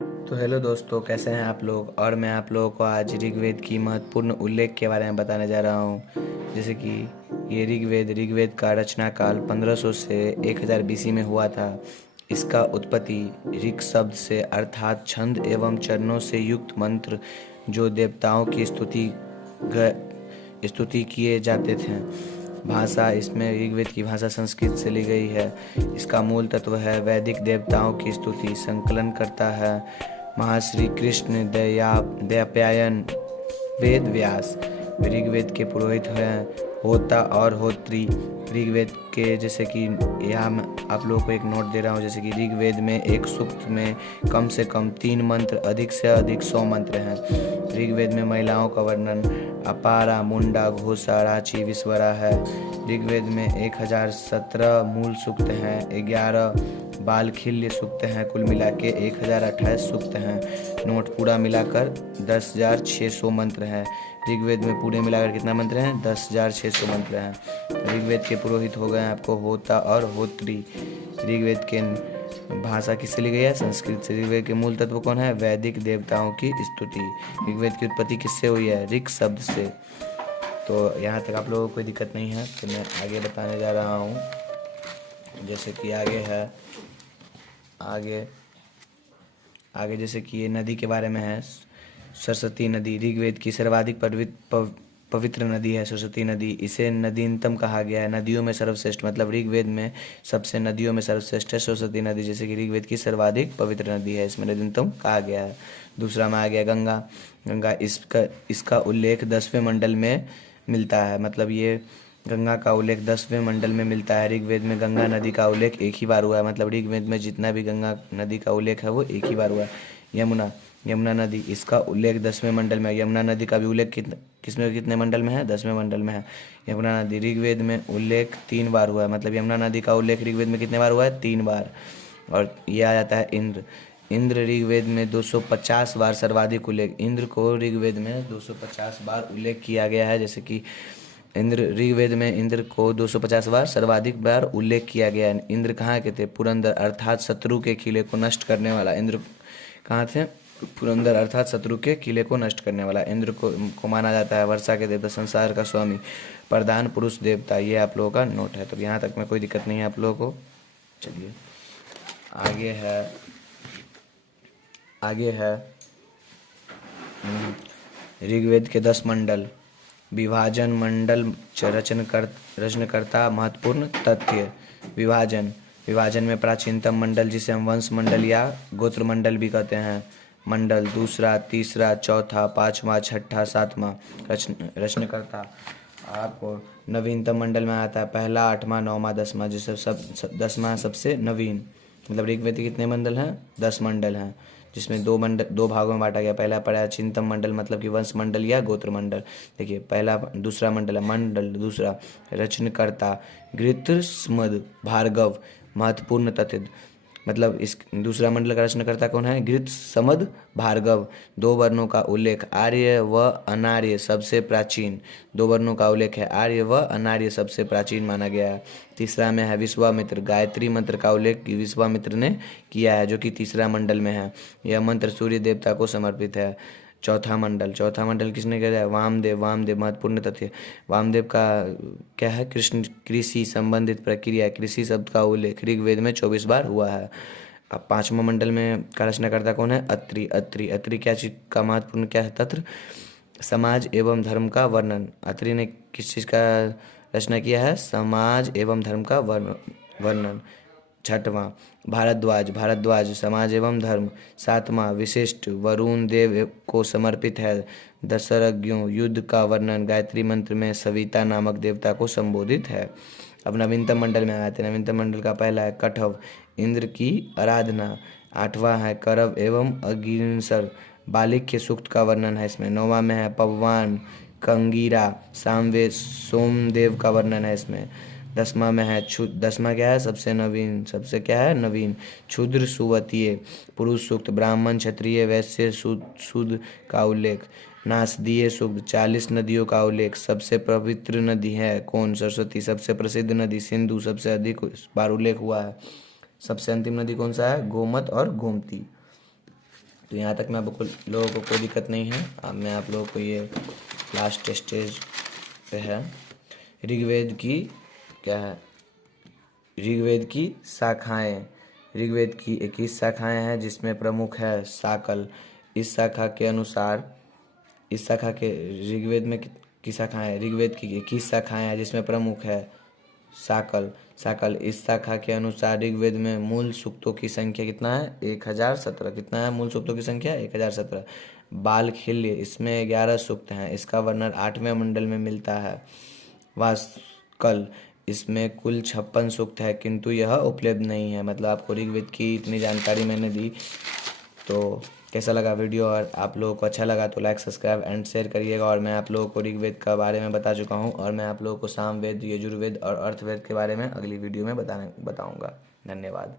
तो हेलो दोस्तों, कैसे हैं आप लोग। और मैं आप लोगों को आज ऋग्वेद की महत्वपूर्ण उल्लेख के बारे में बताने जा रहा हूँ। जैसे कि ये ऋग्वेद का रचना काल 1500 से 1000 बीसी में हुआ था। इसका उत्पत्ति ऋग शब्द से अर्थात छंद एवं चरणों से युक्त मंत्र जो देवताओं की स्तुति किए जाते थे। भाषा, इसमें ऋग्वेद की भाषा संस्कृत से ली गई है। इसका मूल तत्व है वैदिक देवताओं की स्तुति। संकलन करता है महर्षि कृष्ण द्वैपायन वेद व्यास। ऋग्वेद के पुरोहित हैं होता और होत्री। ऋग्वेद के जैसे कि यहाँ मैं आप लोगों को एक नोट दे रहा हूँ। जैसे कि ऋग्वेद में एक सूक्त में कम से कम 3 मंत्र, अधिक से अधिक 100 मंत्र हैं। ऋग्वेद में महिलाओं का वर्णन अपारा, मुंडा, घोषा, रांची, विश्वरा है। ऋग्वेद में 1017 मूल सूक्त हैं, 11 बालखिल्य सूक्त हैं। कुल मिला के 1028 सूक्त हैं। नोट पूरा मिलाकर 10,600 मंत्र हैं। ऋग्वेद में पूरे मिलाकर कितना मंत्र हैं? 10,600 मंत्र हैं। ऋग्वेद के पुरोहित हो गए आपको होता और होत्री। ऋग्वेद के भाषा किससे ली गई है? संस्कृत से। ऋग्वेद के मूल तत्व कौन है? वैदिक देवताओं की स्तुति। ऋग्वेद की उत्पत्ति किससे हुई है? ऋग शब्द से। तो यहाँ तक आप लोगों को कोई दिक्कत नहीं है, तो मैं आगे बताने जा रहा हूँ। जैसे कि आगे है, आगे आगे जैसे कि ये नदी के बारे में है। सरस्वती नदी ऋग्वेद की सर्वाधिक पवित्र नदी है। सरस्वती नदी, इसे नदीनतम कहा गया है। नदियों में सर्वश्रेष्ठ, मतलब ऋग्वेद में सबसे नदियों में सर्वश्रेष्ठ है सरस्वती नदी। जैसे कि ऋग्वेद की सर्वाधिक पवित्र नदी है, इसमें नदीनतम कहा गया है। दूसरा में आ गया गंगा। गंगा, इसका उल्लेख 10वें मंडल में मिलता है। मतलब ये गंगा का उल्लेख 10वें मंडल में मिलता है। ऋग्वेद में गंगा नदी का उल्लेख एक ही बार हुआ है। मतलब ऋग्वेद में जितना भी गंगा नदी का उल्लेख है वो एक ही बार हुआ है। यमुना नदी, इसका उल्लेख 10वें मंडल में है। यमुना नदी का भी उल्लेख कितने मंडल में है? 10वें मंडल में है। यमुना नदी ऋग्वेद में उल्लेख 3 बार हुआ है। मतलब यमुना नदी का उल्लेख ऋग्वेद में कितने बार हुआ है? 3 बार। और ये आ जाता है इंद्र ऋग्वेद में 250 बार सर्वाधिक उल्लेख। इंद्र को ऋग्वेद में 250 बार उल्लेख किया गया है। जैसे कि ऋग्वेद में इंद्र को 250 बार सर्वाधिक बार उल्लेख किया गया है। इंद्र कहाँ के थे? पुरंदर, अर्थात शत्रु के किले को नष्ट करने वाला। इंद्र कहाँ थे? पुरंदर, अर्थात शत्रु के किले को नष्ट करने वाला। इंद्र को माना जाता है वर्षा के देवता, संसार का स्वामी, प्रधान पुरुष देवता। ये आप लोगों का नोट है। तो यहाँ तक में कोई दिक्कत नहीं है आप लोगों को। चलिए आगे है ऋग्वेद के 10 मंडल। विभाजन मंडल रचनकर्ता महत्वपूर्ण तथ्य। विभाजन में प्राचीनतम मंडल, जिसे हम वंश मंडल या गोत्र मंडल भी कहते हैं। मंडल दूसरा, तीसरा, चौथा, पांचवा, छठा, सातवां। रचनकर्ता आपको नवीनतम मंडल में आता है पहला, आठवां, नौवां, 10वां, जिसे 10वां सबसे नवीन। मतलब ऋग्वेद के कितने मंडल हैं? 10 मंडल हैं, जिसमें दो भागों में बांटा गया। पहला प्राचीनतम मंडल, मतलब कि वंश मंडल या गोत्र मंडल। देखिए, दूसरा मंडल है मंडल दूसरा, रचनकर्ता गृत्रस्मद भार्गव, महत्वपूर्ण तथ्य। मतलब इस दूसरा मंडल का रचनाकर्ता कौन है? गृत्रसमद भार्गव। 2 वर्णों का उल्लेख, आर्य व अनार्य सबसे प्राचीन। 2 वर्णों का उल्लेख है, आर्य व अनार्य सबसे प्राचीन माना गया है। तीसरा में है विश्वामित्र। गायत्री मंत्र का उल्लेख विश्वामित्र ने किया है, जो कि तीसरा मंडल में है। यह मंत्र सूर्य देवता को समर्पित है। चौथा मंडल किसने किया है? वामदेव। महत्वपूर्ण तथ्य, वामदेव का क्या है? कृषि संबंधित प्रक्रिया, कृषि शब्द का उल्लेख ऋग्वेद में 24 बार हुआ है। अब 5वां मंडल में का रचनाकर्ता कौन है? अत्रि क्या चीज का महत्वपूर्ण क्या है तत्र? समाज एवं धर्म का वर्णन। अत्रि ने किस चीज का रचना किया है? समाज एवं धर्म का वर्णन। 6वां भारद्वाज, समाज एवं धर्म। 7वां विशिष्ट, वरुण देव को समर्पित है। दशरज्ञों, युद्ध का वर्णन। गायत्री मंत्र में सविता नामक देवता को संबोधित है। अब नवीनतम मंडल में आते हैं। नवीनतम मंडल का पहला है कठव, इंद्र की आराधना। 8वां है करव एवं अगिनसर, बालिक्य सूक्त का वर्णन है इसमें। 9वां में है पववान, कंगीरा, सामवेद, सोमदेव का वर्णन है इसमें। 10वां में है 10वां क्या है? सबसे क्या है? नवीन, क्षुद्र सुवतीय, पुरुष सूक्त। ब्राह्मण, क्षत्रिय, वैश्य, शूद्र का उल्लेख। नासदीय सूक्त। 40 नदियों का उल्लेख। सबसे पवित्र नदी है कौन? सरस्वती। सबसे प्रसिद्ध नदी सिंधु, सबसे अधिक बार उल्लेख हुआ है। सबसे अंतिम नदी कौन सा है? गोमत और गोमती। तो यहाँ तक में आपको लोगों को कोई दिक्कत नहीं है। अब मैं आप लोगों को ये लास्ट स्टेज पे है ऋग्वेद की क्या है, ऋग्वेद की शाखाएं। ऋग्वेद की 21 शाखाएं हैं जिसमें प्रमुख है साकल। इस शाखा के अनुसार इस शाखा के ऋग्वेद में की शाखाएं हैं, ऋग्वेद की 21 शाखाएं हैं जिसमें प्रमुख है साकल। इस शाखा के अनुसार ऋग्वेद में मूल सूक्तों की संख्या कितना है 1017। कितना है मूल सूक्तों की संख्या 1017। बालखिल्य इसमें 11 सूक्त हैं। इसका वर्णन 8वें मंडल में मिलता है। वास्कल इसमें कुल 56 सूक्त है किंतु यह उपलब्ध नहीं है। मतलब आपको ऋग्वेद की इतनी जानकारी मैंने दी। तो कैसा लगा वीडियो, और आप लोगों को अच्छा लगा तो लाइक सब्सक्राइब एंड शेयर करिएगा। और मैं आप लोगों को ऋग्वेद के बारे में बता चुका हूँ, और मैं आप लोगों को सामवेद, यजुर्वेद और अर्थवेद के बारे में अगली वीडियो में बताऊँगा। धन्यवाद।